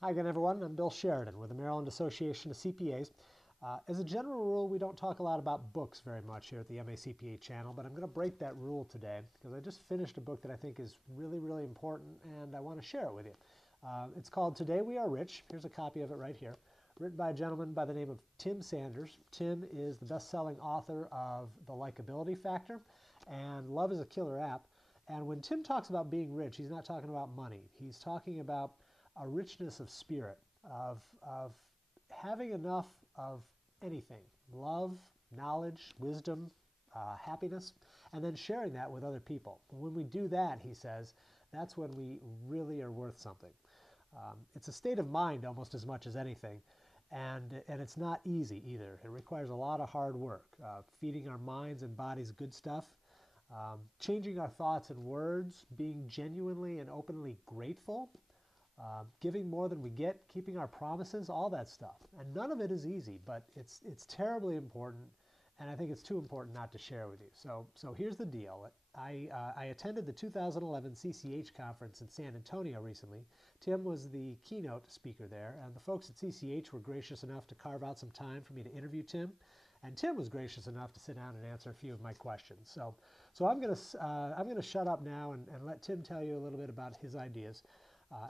Hi again, everyone. I'm Bill Sheridan with the Maryland Association of CPAs. As a general rule, we don't talk a lot about books very much here at the MACPA channel, but I'm going to break that rule today because I just finished a book that I think is really, really important, and I want to share it with you. It's called Today We Are Rich. Here's a copy of it right here, written by a gentleman by the name of Tim Sanders. Tim is the best-selling author of The Likability Factor and Love is a Killer App. And when Tim talks about being rich, he's not talking about money. He's talking about a richness of spirit, of having enough of anything, love, knowledge, wisdom, happiness, and then sharing that with other people. When we do that, he says, that's when we really are worth something. It's a state of mind almost as much as anything, and it's not easy either. It requires a lot of hard work, feeding our minds and bodies good stuff, changing our thoughts and words, being genuinely and openly grateful, giving more than we get, keeping our promises, all that stuff. And none of it is easy, but it's terribly important, and I think it's too important not to share with you. So here's the deal. I attended the 2011 CCH conference in San Antonio recently. Tim was the keynote speaker there, and the folks at CCH were gracious enough to carve out some time for me to interview Tim, and Tim was gracious enough to sit down and answer a few of my questions. So I'm gonna shut up now and let Tim tell you a little bit about his ideas.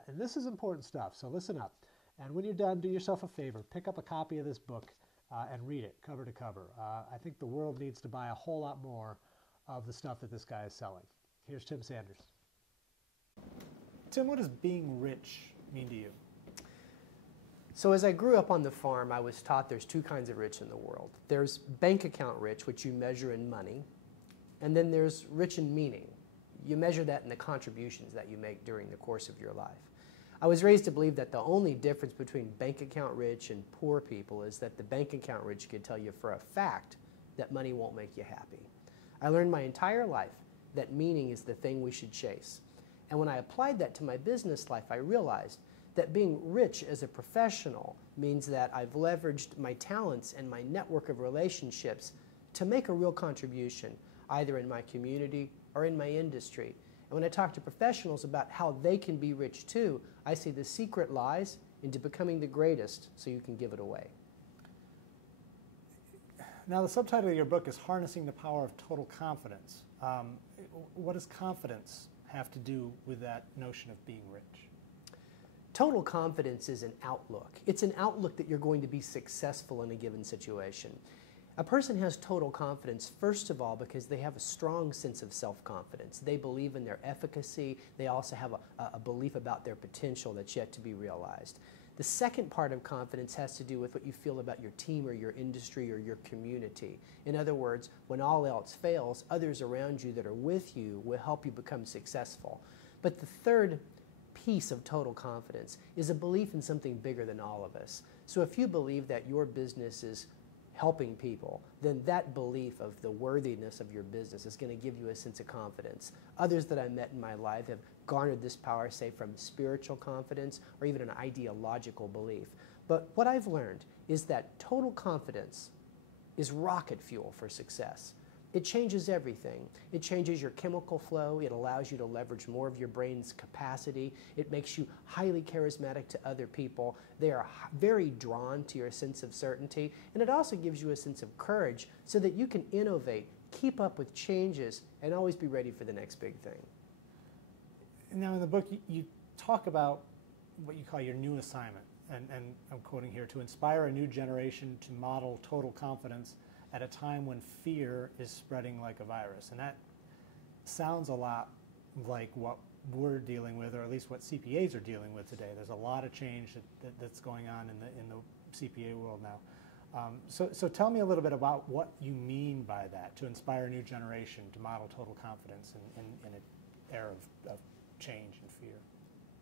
And this is important stuff, so listen up. And when you're done, do yourself a favor. Pick up a copy of this book and read it cover to cover. I think the world needs to buy a whole lot more of the stuff that this guy is selling. Here's Tim Sanders. Tim, what does being rich mean to you? So as I grew up on the farm, I was taught there's two kinds of rich in the world. There's bank account rich, which you measure in money, and then there's rich in meaning. You measure that in the contributions that you make during the course of your life. I was raised to believe that the only difference between bank account rich and poor people is that the bank account rich could tell you for a fact that money won't make you happy. I learned my entire life that meaning is the thing we should chase. And when I applied that to my business life, I realized that being rich as a professional means that I've leveraged my talents and my network of relationships to make a real contribution, either in my community or in my industry. And when I talk to professionals about how they can be rich too, I say the secret lies into becoming the greatest so you can give it away. Now, the subtitle of your book is Harnessing the Power of Total Confidence. What does confidence have to do with that notion of being rich? Total confidence is an outlook. It's an outlook that you're going to be successful in a given situation. A person has total confidence, first of all, because they have a strong sense of self-confidence. They believe in their efficacy. They also have a belief about their potential that's yet to be realized. The second part of confidence has to do with what you feel about your team or your industry or your community. In other words, when all else fails, others around you that are with you will help you become successful. But the third piece of total confidence is a belief in something bigger than all of us. So if you believe that your business is helping people, then that belief of the worthiness of your business is going to give you a sense of confidence. Others that I met in my life have garnered this power, say, from spiritual confidence or even an ideological belief. But what I've learned is that total confidence is rocket fuel for success. It changes everything. It changes your chemical flow. It allows you to leverage more of your brain's capacity. It makes you highly charismatic to other people. They are very drawn to your sense of certainty. And it also gives you a sense of courage so that you can innovate, keep up with changes, and always be ready for the next big thing. Now, in the book, you talk about what you call your new assignment. And I'm quoting here, to inspire a new generation to model total confidence at a time when fear is spreading like a virus. And that sounds a lot like what we're dealing with, or at least what CPAs are dealing with today. There's a lot of change that's going on in the CPA world now. So tell me a little bit about what you mean by that, to inspire a new generation to model total confidence in an era of change and fear.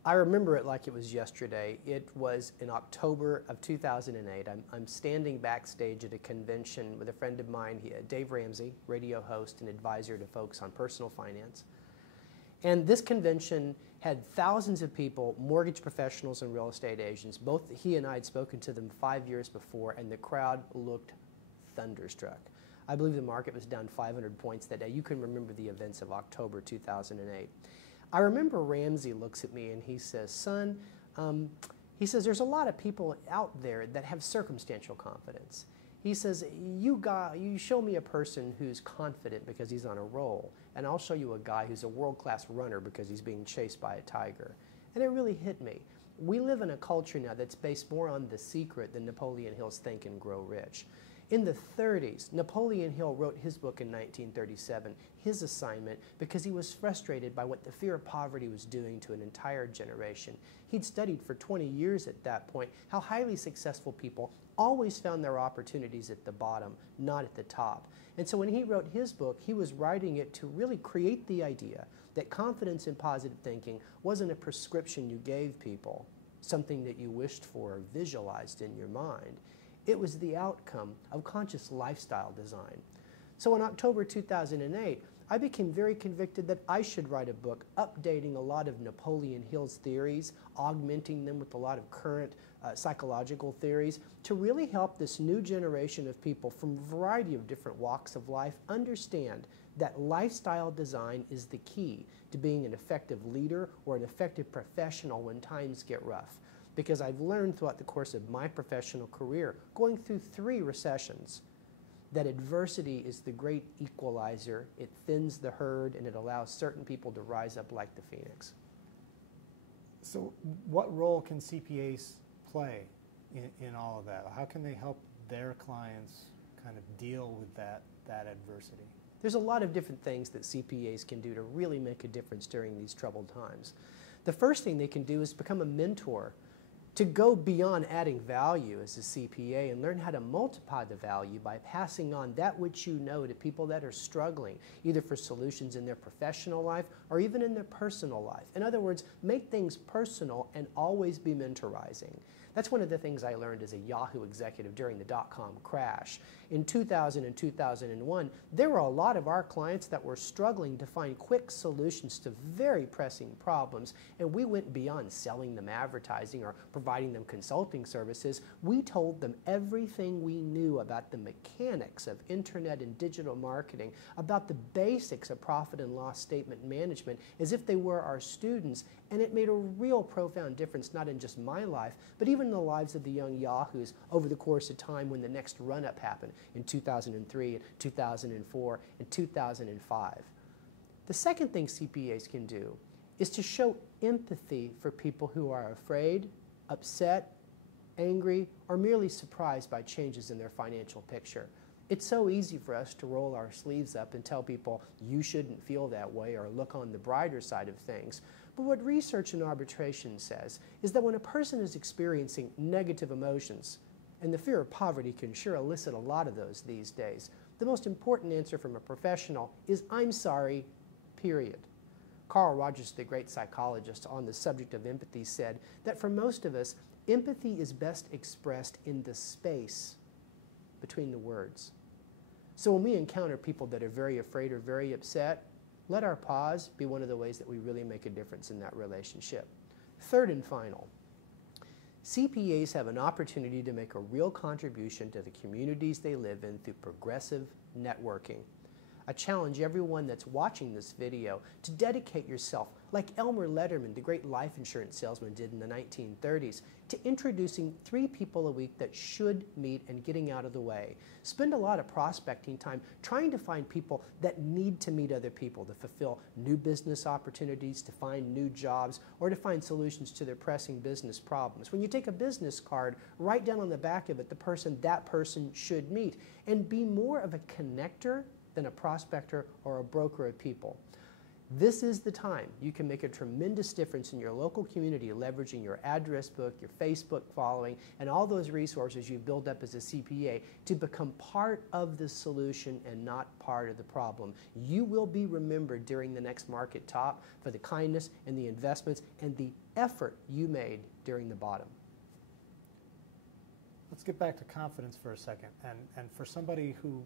I remember it like it was yesterday. It was in October of 2008. I'm standing backstage at a convention with a friend of mine, Dave Ramsey, radio host and advisor to folks on personal finance. And this convention had thousands of people, mortgage professionals and real estate agents. Both he and I had spoken to them 5 years before, and the crowd looked thunderstruck. I believe the market was down 500 points that day. You can remember the events of October 2008. I remember Ramsey looks at me and he says, son, He says there's a lot of people out there that have circumstantial confidence. He says, you show me a person who's confident because he's on a roll, and I'll show you a guy who's a world-class runner because he's being chased by a tiger. And it really hit me. We live in a culture now that's based more on The Secret than Napoleon Hill's Think and Grow Rich. In the 30s, Napoleon Hill wrote his book in 1937, his assignment, because he was frustrated by what the fear of poverty was doing to an entire generation. He'd studied for 20 years at that point how highly successful people always found their opportunities at the bottom, not at the top. And so when he wrote his book, he was writing it to really create the idea that confidence and positive thinking wasn't a prescription you gave people, something that you wished for or visualized in your mind. It was the outcome of conscious lifestyle design. So in October 2008, I became very convicted that I should write a book updating a lot of Napoleon Hill's theories, augmenting them with a lot of current psychological theories to really help this new generation of people from a variety of different walks of life understand that lifestyle design is the key to being an effective leader or an effective professional when times get rough. Because I've learned throughout the course of my professional career, going through 3 recessions, that adversity is the great equalizer. It thins the herd and it allows certain people to rise up like the phoenix. So what role can CPAs play in all of that? How can they help their clients kind of deal with that adversity? There's a lot of different things that CPAs can do to really make a difference during these troubled times. The first thing they can do is become a mentor, to go beyond adding value as a CPA and learn how to multiply the value by passing on that which you know to people that are struggling, either for solutions in their professional life or even in their personal life. In other words, make things personal and always be mentorizing. That's one of the things I learned as a Yahoo executive during the dot-com crash. In 2000 and 2001, there were a lot of our clients that were struggling to find quick solutions to very pressing problems, and we went beyond selling them advertising or providing them consulting services. We told them everything we knew about the mechanics of internet and digital marketing, about the basics of profit and loss statement management, as if they were our students, and it made a real profound difference, not in just my life, but even in the lives of the young Yahoos over the course of time when the next run-up happened in 2003, and 2004, and 2005. The second thing CPAs can do is to show empathy for people who are afraid, upset, angry, or merely surprised by changes in their financial picture. It's so easy for us to roll our sleeves up and tell people, you shouldn't feel that way, or look on the brighter side of things. But what research and arbitration says is that when a person is experiencing negative emotions, and the fear of poverty can sure elicit a lot of those these days, the most important answer from a professional is, I'm sorry, period. Carl Rogers, the great psychologist on the subject of empathy, said that for most of us, empathy is best expressed in the space between the words. So when we encounter people that are very afraid or very upset, let our pause be one of the ways that we really make a difference in that relationship. Third and final, CPAs have an opportunity to make a real contribution to the communities they live in through progressive networking. I challenge everyone that's watching this video to dedicate yourself, like Elmer Letterman, the great life insurance salesman, did in the 1930s, to introducing 3 people a week that should meet and getting out of the way. Spend a lot of prospecting time trying to find people that need to meet other people to fulfill new business opportunities, to find new jobs, or to find solutions to their pressing business problems. When you take a business card, write down on the back of it the person that person should meet, and be more of a connector than a prospector or a broker of people. This is the time you can make a tremendous difference in your local community, leveraging your address book, your Facebook following, and all those resources you build up as a CPA to become part of the solution and not part of the problem. You will be remembered during the next market top for the kindness and the investments and the effort you made during the bottom. Let's get back to confidence for a second. And for somebody who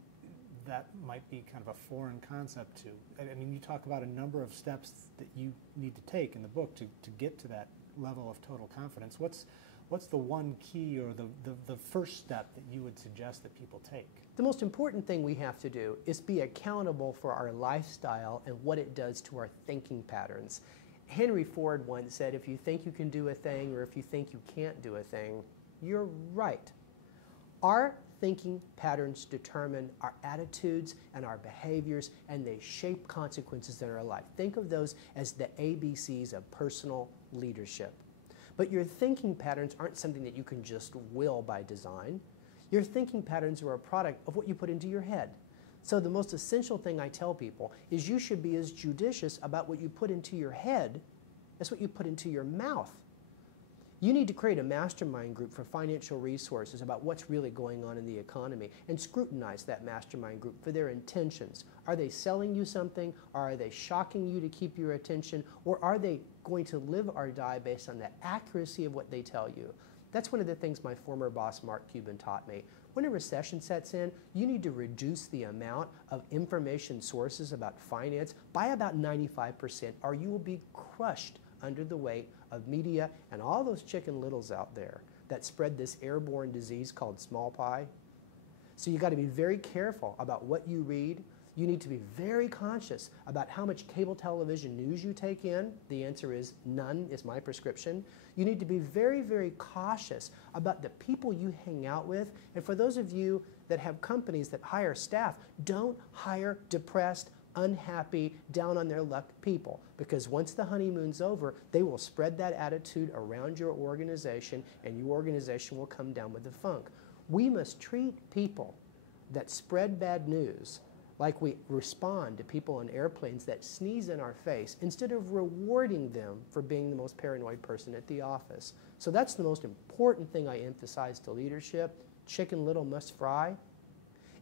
that might be kind of a foreign concept to. I mean, you talk about a number of steps that you need to take in the book to get to that level of total confidence. What's the one key or the first step that you would suggest that people take? The most important thing we have to do is be accountable for our lifestyle and what it does to our thinking patterns. Henry Ford once said, if you think you can do a thing or if you think you can't do a thing, you're right. Our thinking patterns determine our attitudes and our behaviors, and they shape consequences in our life. Think of those as the ABCs of personal leadership. But your thinking patterns aren't something that you can just will by design. Your thinking patterns are a product of what you put into your head. So the most essential thing I tell people is you should be as judicious about what you put into your head as what you put into your mouth. You need to create a mastermind group for financial resources about what's really going on in the economy and scrutinize that mastermind group for their intentions. Are they selling you something? Or are they shocking you to keep your attention? Or are they going to live or die based on the accuracy of what they tell you? That's one of the things my former boss, Mark Cuban, taught me. When a recession sets in, you need to reduce the amount of information sources about finance by about 95%, or you will be crushed under the weight of media and all those Chicken Littles out there that spread this airborne disease called small pie. So you got to be very careful about what you read. You need to be very conscious about how much cable television news you take in. The answer is none is my prescription. You need to be very, very cautious about the people you hang out with. And for those of you that have companies that hire staff, don't hire depressed, unhappy, down on their luck people, because once the honeymoon's over, they will spread that attitude around your organization and your organization will come down with the funk. We must treat people that spread bad news like we respond to people on airplanes that sneeze in our face instead of rewarding them for being the most paranoid person at the office. So that's the most important thing I emphasize to leadership. Chicken Little must fry.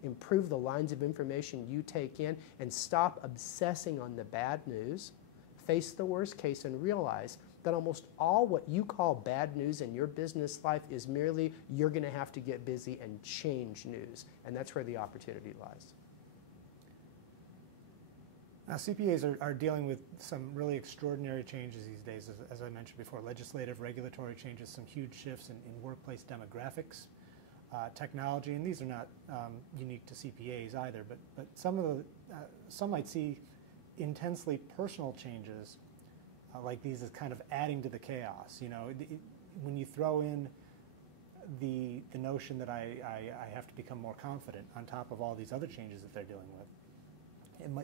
Improve the lines of information you take in and stop obsessing on the bad news. Face the worst case and realize that almost all what you call bad news in your business life is merely you're going to have to get busy and change news. And that's where the opportunity lies. Now, CPAs are dealing with some really extraordinary changes these days, as I mentioned before, legislative, regulatory changes, some huge shifts in workplace demographics, technology, and these are not unique to CPAs either, but some might see intensely personal changes like these as kind of adding to the chaos. You know, when you throw in the notion that I have to become more confident on top of all these other changes that they're dealing with,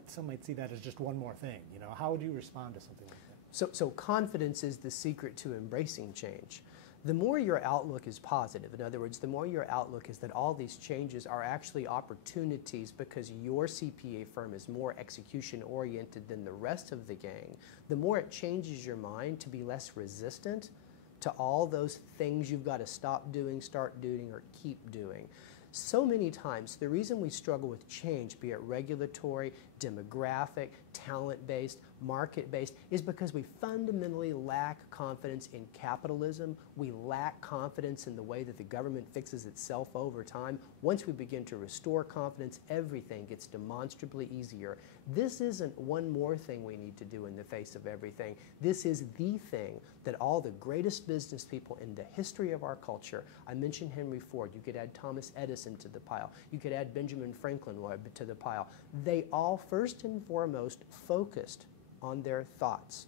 some might see that as just one more thing. You know, how would you respond to something like that? So confidence is the secret to embracing change. The more your outlook is positive, in other words, the more your outlook is that all these changes are actually opportunities because your CPA firm is more execution-oriented than the rest of the gang, the more it changes your mind to be less resistant to all those things you've got to stop doing, start doing, or keep doing. So many times, the reason we struggle with change, be it regulatory, demographic, talent-based, market-based, is because we fundamentally lack confidence in capitalism. We lack confidence in the way that the government fixes itself over time. Once we begin to restore confidence, everything gets demonstrably easier. This isn't one more thing we need to do in the face of everything. This is the thing that all the greatest business people in the history of our culture, I mentioned Henry Ford, you could add Thomas Edison to the pile, you could add Benjamin Franklin to the pile. They all first and foremost focused on their thoughts,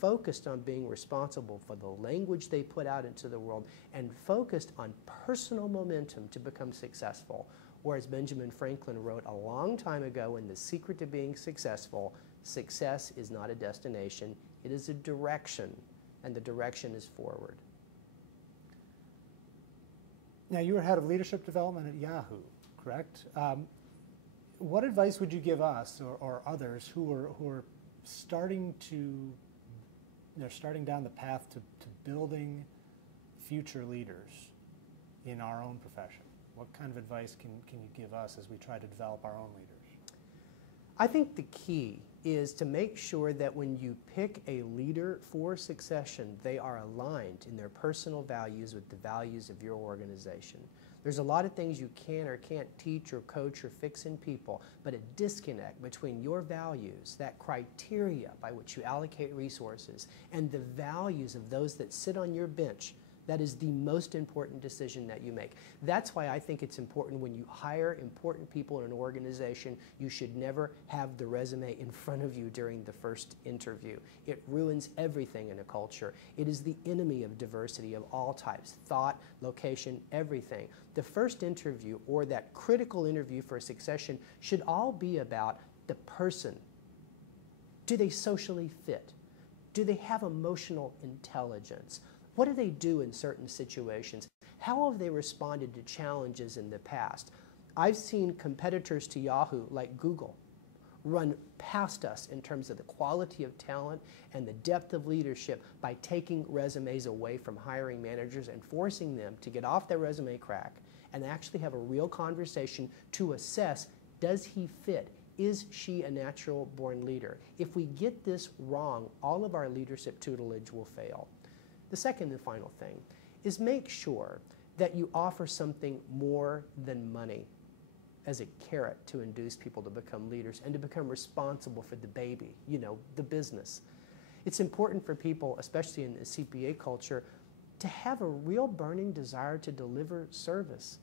focused on being responsible for the language they put out into the world, and focused on personal momentum to become successful. Whereas Benjamin Franklin wrote a long time ago in The Secret to Being Successful, success is not a destination, it is a direction, and the direction is forward. Now, you were head of leadership development at Yahoo, correct? What advice would you give us or others who are starting down the path to building future leaders in our own profession? What kind of advice can you give us as we try to develop our own leaders? I think the key is to make sure that when you pick a leader for succession, they are aligned in their personal values with the values of your organization. There's a lot of things you can or can't teach or coach or fix in people, but a disconnect between your values, that criteria by which you allocate resources, and the values of those that sit on your bench, That is the most important decision that you make. That's why I think it's important when you hire important people in an organization, you should never have the resume in front of you during the first interview. It ruins everything in a culture. It is the enemy of diversity of all types, thought, location, everything. The first interview, or that critical interview for succession, should all be about the person. Do they socially fit? Do they have emotional intelligence? What do they do in certain situations? How have they responded to challenges in the past? I've seen competitors to Yahoo, like Google, run past us in terms of the quality of talent and the depth of leadership by taking resumes away from hiring managers and forcing them to get off their resume crack and actually have a real conversation to assess, does he fit? Is she a natural-born leader? If we get this wrong, all of our leadership tutelage will fail. The second and final thing is make sure that you offer something more than money as a carrot to induce people to become leaders and to become responsible for the baby, you know, the business. It's important for people, especially in the CPA culture, to have a real burning desire to deliver service,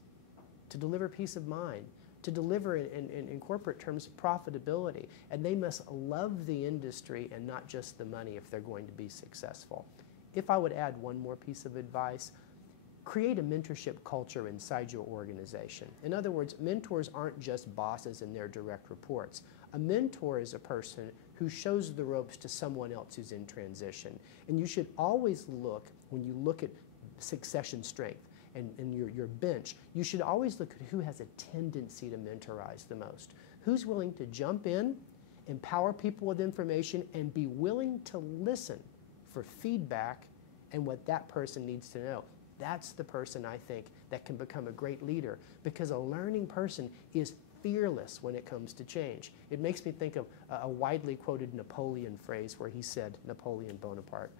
to deliver peace of mind, to deliver in corporate terms profitability. And they must love the industry and not just the money if they're going to be successful. If I would add one more piece of advice, create a mentorship culture inside your organization. In other words, mentors aren't just bosses and their direct reports. A mentor is a person who shows the ropes to someone else who's in transition. And you should always look, when you look at succession strength and your bench, you should always look at who has a tendency to mentorize the most. Who's willing to jump in, empower people with information, and be willing to listen for feedback and what that person needs to know. That's the person, I think, that can become a great leader, because a learning person is fearless when it comes to change. It makes me think of a widely quoted Napoleon phrase where he said, Napoleon Bonaparte,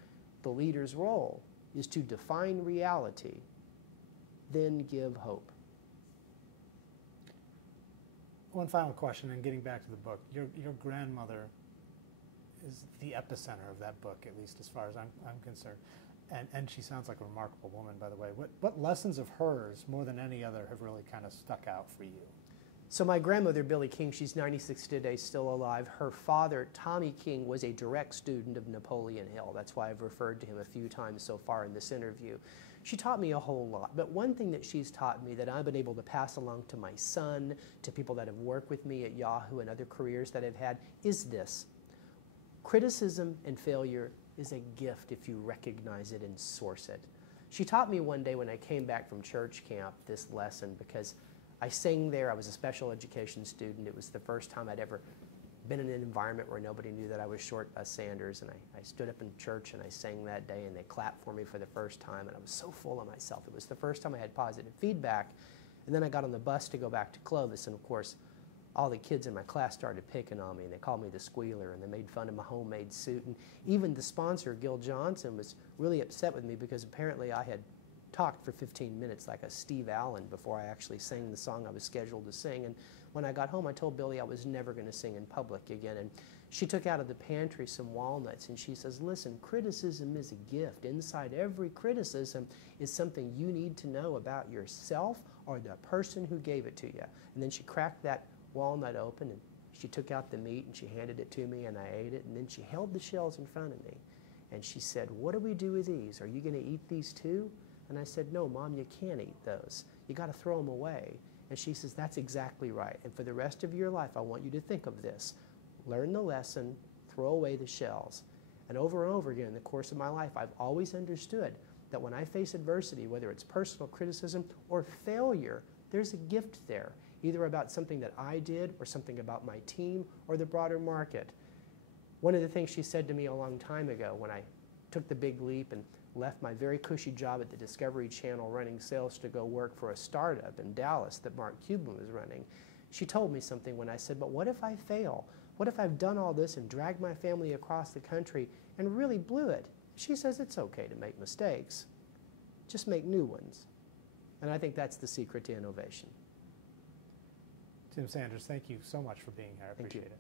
the leader's role is to define reality, then give hope. One final question, and getting back to the book. Your grandmother is the epicenter of that book, at least as far as I'm concerned. And she sounds like a remarkable woman, by the way. What lessons of hers, more than any other, have really kind of stuck out for you? So my grandmother, Billie King, she's 96 today, still alive. Her father, Tommy King, was a direct student of Napoleon Hill. That's why I've referred to him a few times so far in this interview. She taught me a whole lot, but one thing that she's taught me that I've been able to pass along to my son, to people that have worked with me at Yahoo and other careers that I've had, is this. Criticism and failure is a gift if you recognize it and source it. She taught me one day when I came back from church camp this lesson, because I sang there. I was a special education student. It was the first time I'd ever been in an environment where nobody knew that I was short Sanders, and I stood up in church and I sang that day, and they clapped for me for the first time, and I was so full of myself. It was the first time I had positive feedback. And then I got on the bus to go back to Clovis, and of course all the kids in my class started picking on me, and they called me the squealer, and they made fun of my homemade suit. And even the sponsor, Gil Johnson, was really upset with me because apparently I had talked for 15 minutes like a Steve Allen before I actually sang the song I was scheduled to sing. And when I got home, I told Billie I was never going to sing in public again. And she took out of the pantry some walnuts, and she says, listen, criticism is a gift. Inside every criticism is something you need to know about yourself or the person who gave it to you. And then she cracked that walnut open, and she took out the meat and she handed it to me, and I ate it, and then she held the shells in front of me and she said, what do we do with these? Are you going to eat these too? And I said, no, Mom, you can't eat those. You got to throw them away. And she says, that's exactly right. And for the rest of your life, I want you to think of this. Learn the lesson, throw away the shells. And over again in the course of my life, I've always understood that when I face adversity, whether it's personal criticism or failure, there's a gift there, either about something that I did or something about my team or the broader market. One of the things she said to me a long time ago when I took the big leap and left my very cushy job at the Discovery Channel running sales to go work for a startup in Dallas that Mark Cuban was running, she told me something when I said, but what if I fail? What if I've done all this and dragged my family across the country and really blew it? She says, it's okay to make mistakes. Just make new ones. And I think that's the secret to innovation. Tim Sanders, thank you so much for being here. I appreciate it.